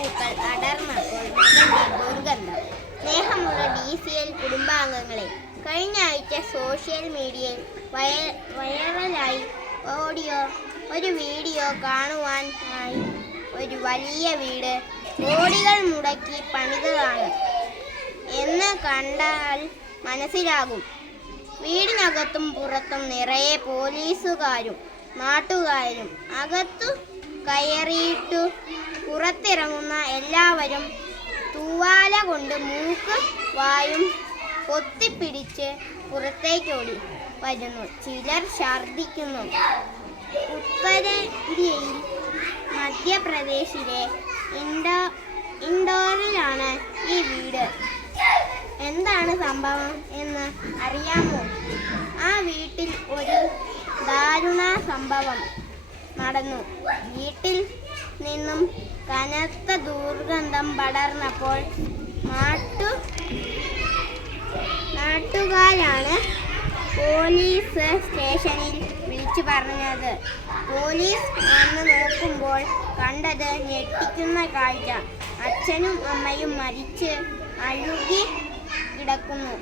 പൂക്കൾ അടർന്നപ്പോൾ ദുർഗന്ധം. സ്നേഹമുള്ള ഡി സി എൽ കുടുംബാംഗങ്ങളെ കഴിഞ്ഞ ആഴ്ച സോഷ്യൽ മീഡിയയിൽ വയ വൈറലായി. ഓഡിയോ ഒരു വീഡിയോ കാണുവാനായി ഒരു വലിയ വീട് കോടികൾ മുടക്കി പണിതതാണ്. എന്ന് കണ്ടാൽ മനസ്സിലാകും. വീടിനകത്തും പുറത്തും നിറയെ പോലീസുകാരും നാട്ടുകാരും അകത്തു കയറിയിട്ടു പുറത്തിറങ്ങുന്ന എല്ലാവരും തൂവാല കൊണ്ട് മൂക്ക് വായും പൊത്തിപ്പിടിച്ച് പുറത്തേക്കോടി വരുന്നു. ചിലർ ഛർദിക്കുന്നു ഉത്തരേന്ത്യയിൽ മധ്യപ്രദേശിലെ ഇൻഡോ ഇൻഡോറിലാണ് ഈ വീട്. എന്താണ് സംഭവം എന്ന് അറിയാമോ? ആ വീട്ടിൽ ഒരു ദാരുണ സംഭവം നടന്നു. വീട്ടിൽ നിന്നും കനത്ത ദുർഗന്ധം പടർന്നപ്പോൾ നാട്ടു നാട്ടുകാരാണ് പോലീസ് സ്റ്റേഷനിൽ വിളിച്ചു പറഞ്ഞത്. പോലീസ് വന്ന് നോക്കുമ്പോൾ കണ്ടത് ഞെട്ടിക്കുന്ന കാഴ്ച. അച്ഛനും അമ്മയും മരിച്ച് അഴുകി കിടക്കുന്നു.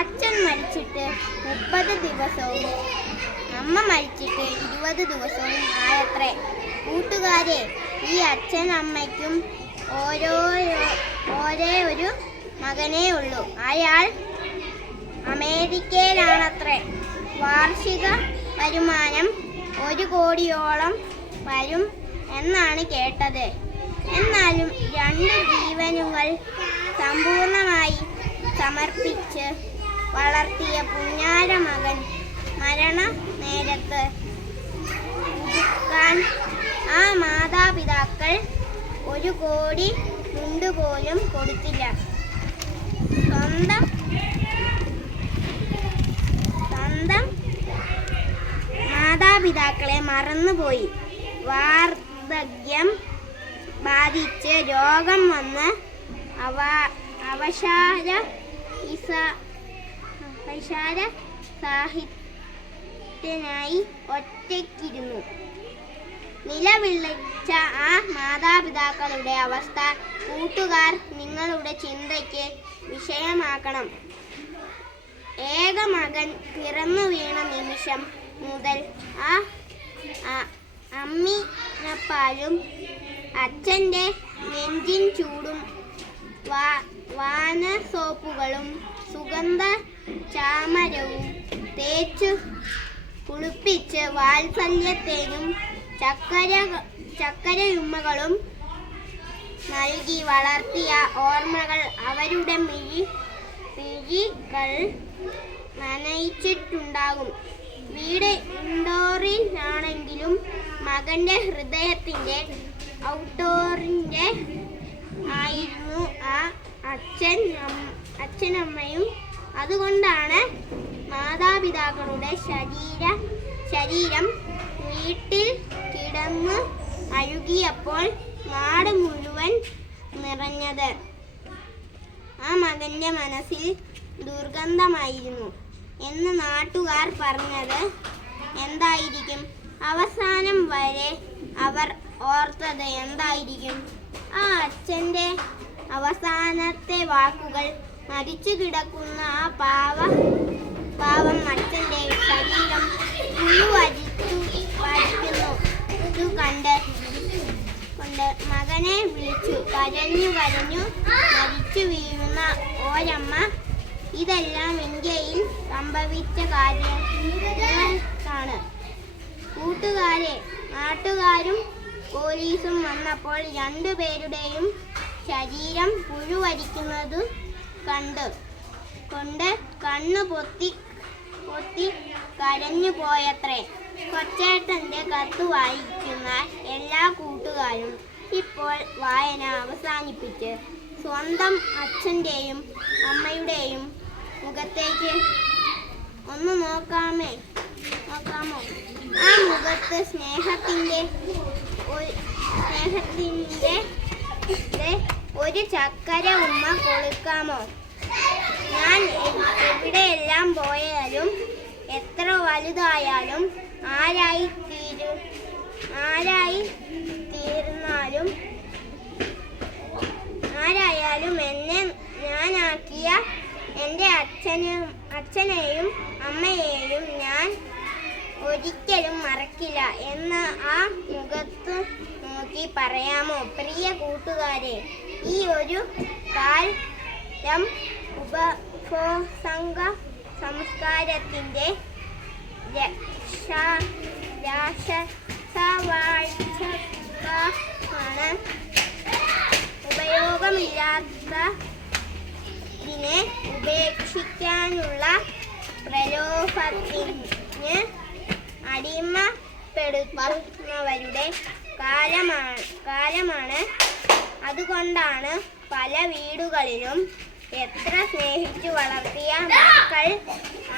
അച്ഛൻ മരിച്ചിട്ട് മുപ്പത് ദിവസവും അമ്മ മരിച്ചിട്ട് ഇരുപത് ദിവസവും ആയത്രേ. കൂട്ടുകാരെ ഈ അച്ഛൻ അമ്മയ്ക്കും ഓരോ ഒരേ ഒരു മകനേ ഉള്ളൂ. അയാൾ അമേരിക്കയിലാണത്രേ. വാർഷിക വരുമാനം ഒരു കോടിയോളം വരും എന്നാണ് കേട്ടത്. എന്നാലും രണ്ട് ജീവനുകൾ സമ്പൂർണമായി സമർപ്പിച്ച് വളർത്തിയ പുഞ്ഞാര മകൻ മരണ നേരത്ത് ആ മാതാപിതാക്കൾ ഒരു കോടി മുണ്ടുപോലും കൊടുത്തില്ല. സ്വന്തം സ്വന്തം മാതാപിതാക്കളെ മറന്നുപോയി. വാർദ്ധക്യം ബാധിച്ച് രോഗം വന്ന് അവ അവശാര ഇസ അവശാര സാഹിത്യനായി ഒറ്റയ്ക്കിരുന്നു. നിലവിളിച്ച ആ മാതാപിതാക്കളുടെ അവസ്ഥ കൂട്ടുകാർ നിങ്ങളുടെ ചിന്തയ്ക്ക് വിഷയമാക്കണം. ഏക മകൻ പിറന്നു വീണ നിമിഷം മുതൽ ആ അമ്മിനപ്പാലും അച്ഛന്റെ നെഞ്ചിൻ ചൂടും വാ വാന സോപ്പുകളും സുഗന്ധ ചാമരവും തേച്ചു കുളിപ്പിച്ച് വാത്സല്യത്തേനും ചക്കര ചക്കരയുമ്മകളും നൽകി വളർത്തിയ ഓർമ്മകൾ അവരുടെ മിഴി മിഴികൾ നനയിച്ചിട്ടുണ്ടാകും. വീട് ഇൻഡോറിലാണെങ്കിലും മകന്റെ ഹൃദയത്തിന്റെ ഔട്ട്ഡോറിന്റെ ആയിരുന്നു ആ അച്ഛൻ അച്ഛനമ്മയും. അതുകൊണ്ടാണ് മാതാപിതാക്കളുടെ ശരീര ശരീരം വീട്ടിൽ കിടന്ന് അഴുകിയപ്പോൾ നാട് മുഴുവൻ നിറഞ്ഞത്. ആ മകന്റെ മനസ്സിൽ ദുർഗന്ധമായിരുന്നു. എന്ന് നാട്ടുകാർ പറഞ്ഞത് എന്തായിരിക്കും? അവസാനം വരെ അവർ ഓർത്തത് എന്തായിരിക്കും? ആ അച്ഛന്റെ അവസാനത്തെ വാക്കുകൾ മരിച്ചു കിടക്കുന്ന ആ പാവ പാവം അച്ഛന്റെ ശരീരം പുഴുവരിച്ചു വരിക്കുന്നു ഇത് കണ്ട് കൊണ്ട് മകനെ വിളിച്ചു. കരഞ്ഞു കരഞ്ഞു. മരിച്ചു വീഴുന്ന ഓരമ്മ. ഇതെല്ലാം ഇന്ത്യയിൽ സംഭവിച്ച കാര്യമാണ് കൂട്ടുകാരെ നാട്ടുകാരും പോലീസും വന്നപ്പോൾ രണ്ടുപേരുടെയും ശരീരം പുഴുവരിക്കുന്നത് കണ്ട്. കൊണ്ട് കണ്ണു പൊത്തി പൊത്തി കരഞ്ഞു പോയത്രേ. കൊച്ചേട്ടന്റെ കത്ത് വായിക്കുന്ന എല്ലാ കൂട്ടുകാരും ഇപ്പോൾ വായന അവസാനിപ്പിച്ച് സ്വന്തം അച്ഛന്റെയും അമ്മയുടെയും മുഖത്തേക്ക് ഒന്ന് നോക്കാമേ. നോക്കാമോ? ആ മുഖത്ത് സ്നേഹത്തിന്റെ സ്നേഹത്തിന്റെ ഒരു ചക്കര ഉമ്മ കൊടുക്കാമോ ഞാൻ എവിടെയെല്ലാം പോയാലും വലുതായാലും ആരായി തീരും? ആരായി തീർന്നാലും? ആരായാലും എന്നെ ഞാനാക്കിയ എന്റെ അച്ഛനും അച്ഛനെയും അമ്മയെയും ഞാൻ ഒരിക്കലും മറക്കില്ല എന്ന് ആ മുഖത്ത് നോക്കി പറയാമോ? പ്രിയ കൂട്ടുകാരെ ഈ ഒരു കാലം ഉപഭോസംഗ സംസ്കാരത്തിന്റെ രക്ഷാ രാക്ഷസവാഴ്ചക്കാണ് ഉപയോഗമില്ലാത്ത ഇതിനെ ഉപേക്ഷിക്കാനുള്ള പ്രലോഭത്തിന് അടിമപ്പെടുത്തുന്നവരുടെ കാലമാണ് കാലമാണ്. അതുകൊണ്ടാണ് പല വീടുകളിലും എത്ര സ്നേഹിച്ചു വളർത്തിയ മക്കൾ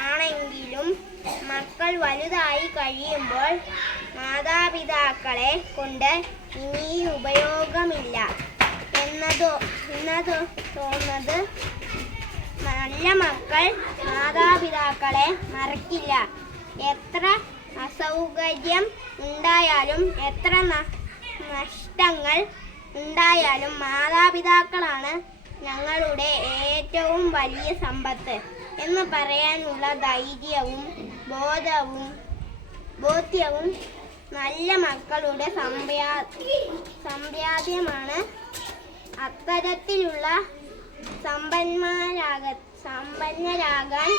ആണെങ്കിലും മക്കൾ വലുതായി കഴിയുമ്പോൾ മാതാപിതാക്കളെ കൊണ്ട് ഇനി ഉപയോഗമില്ല. എന്നതോ എന്നതോ തോന്നുന്നത് നല്ല മക്കൾ മാതാപിതാക്കളെ മറക്കില്ല. എത്ര അസൗകര്യം ഉണ്ടായാലും എത്ര നഷ്ടങ്ങൾ ഉണ്ടായാലും മാതാപിതാക്കളാണ് ഞങ്ങളുടെ ഏറ്റവും വലിയ സമ്പത്ത് എന്ന് പറയാനുള്ള ധൈര്യവും ബോധവും ബോധ്യവും നല്ല മക്കളുടെ സമ്പ്രാ സമ്പ്രാദ്യമാണ് അത്തരത്തിലുള്ള സമ്പന്മാരാക സമ്പന്നരാകാൻ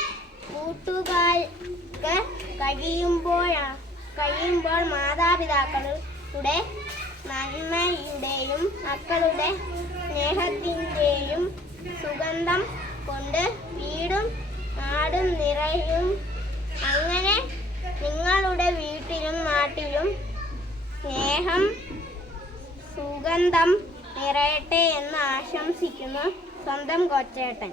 കൂട്ടുകാർക്ക് കഴിയുമ്പോഴാ കഴിയുമ്പോൾ മാതാപിതാക്കളുടെ നന്മയുടെയും മക്കളുടെ സ്നേഹത്തിന്റെയും സുഗന്ധം കൊണ്ട് വീടും നാടും നിറയും. അങ്ങനെ നിങ്ങളുടെ വീട്ടിലും നാട്ടിലും സ്നേഹം സുഗന്ധം നിറയട്ടെ എന്ന് ആശംസിക്കുന്നു സ്വന്തം കൊച്ചേട്ടൻ.